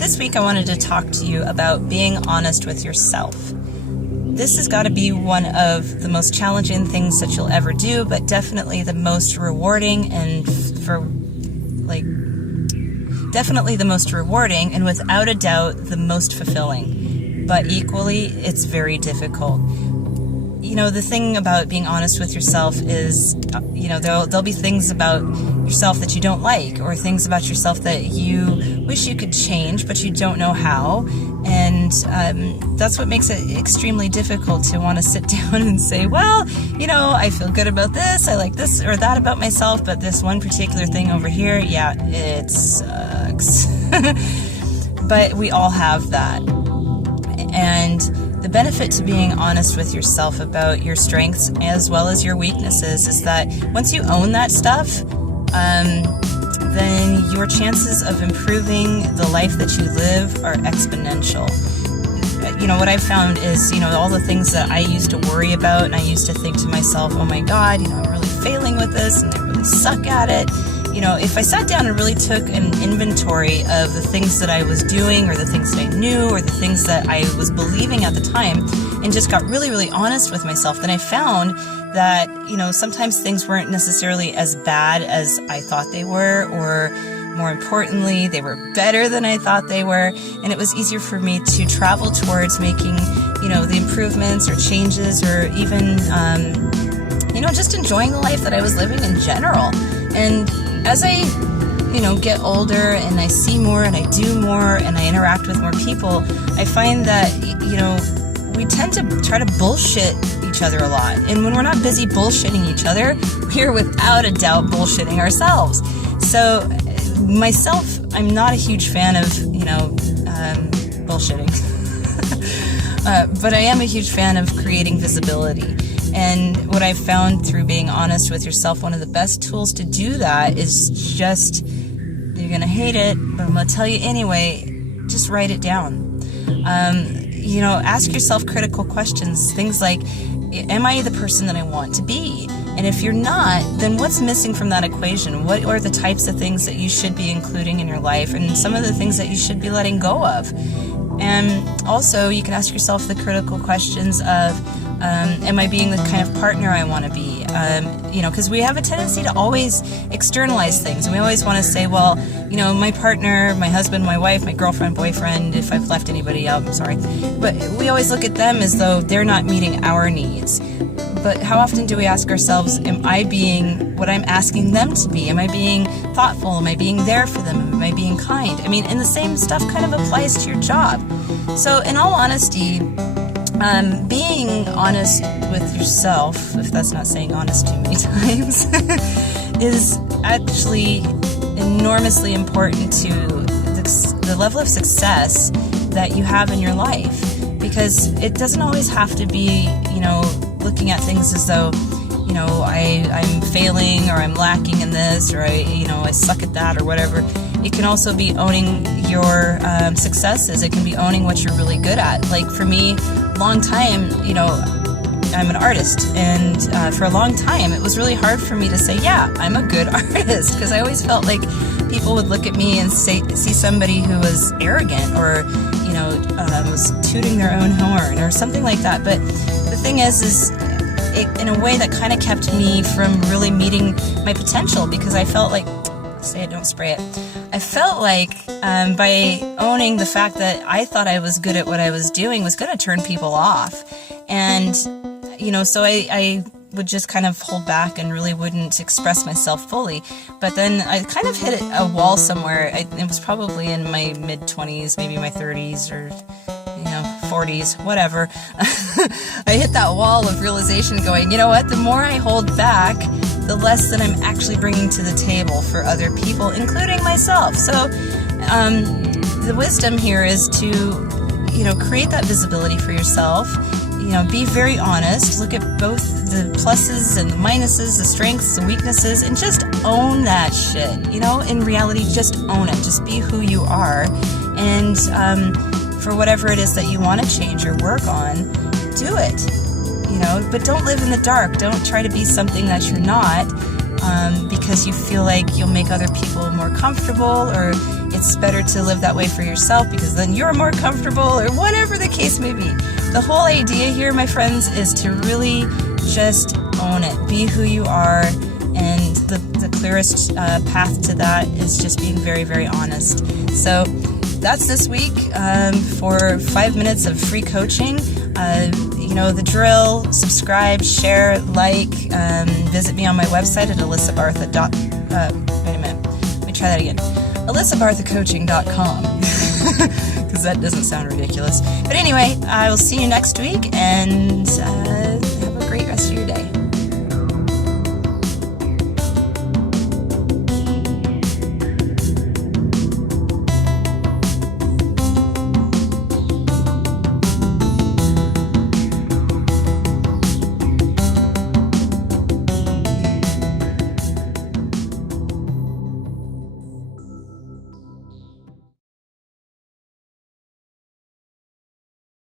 This week I wanted to talk to you about being honest with yourself. This has got to be one of the most challenging things that you'll ever do, but definitely the most rewarding and definitely the most rewarding and without a doubt the most fulfilling. But equally, it's very difficult. You know, the thing about being honest with yourself is, there'll be things about yourself that you don't like, or things about yourself that you wish you could change, but you don't know how. And that's what makes it extremely difficult to want to sit down and say, well, I feel good about this, I like this or that about myself, but this one particular thing over here, yeah, it sucks. But we all have that. And the benefit to being honest with yourself about your strengths as well as your weaknesses is that once you own that stuff, then your chances of improving the life that you live are exponential. What I've found is, all the things that I used to worry about, and I used to think to myself, oh my God, I'm really failing with this and I really suck at it. If I sat down and really took an inventory of the things that I was doing, or the things that I knew, or the things that I was believing at the time, and just got really, really honest with myself, then I found that, sometimes things weren't necessarily as bad as I thought they were, or more importantly, they were better than I thought they were, and it was easier for me to travel towards making, the improvements or changes, or even, just enjoying the life that I was living in general. And as I, get older and I see more and I do more and I interact with more people, I find that, we tend to try to bullshit each other a lot. And when we're not busy bullshitting each other, we're without a doubt bullshitting ourselves. So myself, I'm not a huge fan of, bullshitting. But I am a huge fan of creating visibility. And what I've found through being honest with yourself, one of the best tools to do that is just, you're going to hate it, but I'm going to tell you anyway, just write it down. Ask yourself critical questions, things like, am I the person that I want to be? And if you're not, then what's missing from that equation? What are the types of things that you should be including in your life, and some of the things that you should be letting go of? And also, you can ask yourself the critical questions of, am I being the kind of partner I want to be? Because we have a tendency to always externalize things. And we always want to say, well, my partner, my husband, my wife, my girlfriend, boyfriend, if I've left anybody out, I'm sorry. But we always look at them as though they're not meeting our needs. But how often do we ask ourselves, am I being what I'm asking them to be? Am I being thoughtful? Am I being there for them? Am I being kind? And the same stuff kind of applies to your job. So in all honesty, being honest with yourself, if that's not saying honest too many times, is actually enormously important to the level of success that you have in your life. Because it doesn't always have to be, looking at things as though, I'm failing, or I'm lacking in this, or I suck at that, or whatever. It can also be owning your successes. It can be owning what you're really good at. Like for me, long time, I'm an artist, and for a long time it was really hard for me to say, yeah, I'm a good artist, because I always felt like people would look at me and see somebody who was arrogant, or was tooting their own horn or something like that. But the thing is it, in a way that kind of kept me from really meeting my potential, because I felt like, say it, don't spray it. I felt like by owning the fact that I thought I was good at what I was doing was going to turn people off. And, so I would just kind of hold back and really wouldn't express myself fully. But then I kind of hit a wall somewhere. It was probably in my mid-20s, maybe my 30s, or 40s, whatever. I hit that wall of realization going, you know what, the more I hold back, the less that I'm actually bringing to the table for other people, including myself. So the wisdom here is to, create that visibility for yourself. Be very honest, look at both the pluses and the minuses, the strengths, the weaknesses, and just own that shit. In reality, just own it. Just be who you are. And for whatever it is that you want to change or work on, do it. But don't live in the dark. Don't try to be something that you're not. because you feel like you'll make other people more comfortable, or it's better to live that way for yourself because then you're more comfortable, or whatever the case may be. The whole idea here, my friends, is to really just own it. Be who you are, and the clearest path to that is just being very, very honest. So that's this week for 5 minutes of free coaching. You know the drill. Subscribe, share, like. Visit me on my website at alysabartha. Wait a minute. Let me try that again. alysabarthacoaching.com because that doesn't sound ridiculous. But anyway, I will see you next week, and